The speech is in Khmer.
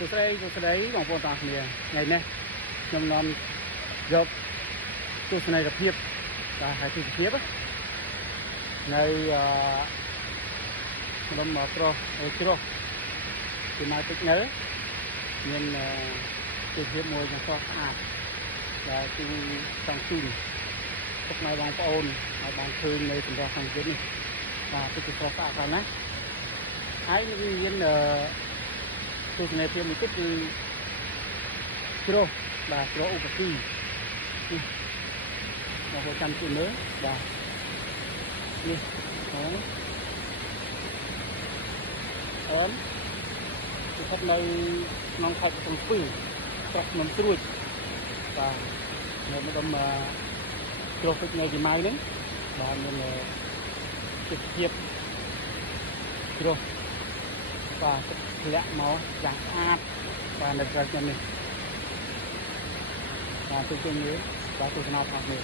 ស្ដីបងប្អូនទាំងគ្នាថ្ងៃនេះខ្ញុំនាំយកទស្សនីយភាពបាទហើយទស្សនភាពនៅក្រុមប្រុសជ្រោះពីម៉ៅទឹកនៅមានទស្សនភាពមួយយ៉ាងស្រស់ស្អាតដែលគឺចង់ជូនទុកនៅបងប្អូនឲ្យបានឃើញនៅសម្រស់ធម្មជាតិនេះបាទទឹកស្រស់ស្អាតខ្លាំងណាស់ហើយមានទស្សនីយភាពមួយទៀតគឺជ្រោះបាទជ្រោះឧបទីបងប្អូនចាំជួយមើលបាទនេះហ្នឹងគឺស្ថិតនៅក្នុងខេត្តកំពង់ស្ពឺស្រុកភ្នំស្រួចបាទនៅម្ដុំជ្រោះទឹកនៅជាម៉ៅហ្នឹងបាទមានទស្សនភាពជ្រោះបាទទឹកធ្លាក់មកយ៉ាងស្អាតបាទនៅក្រៅខ្ញុំនេះបាទទៅជុំមើលបាទទស្សនាផងនេះ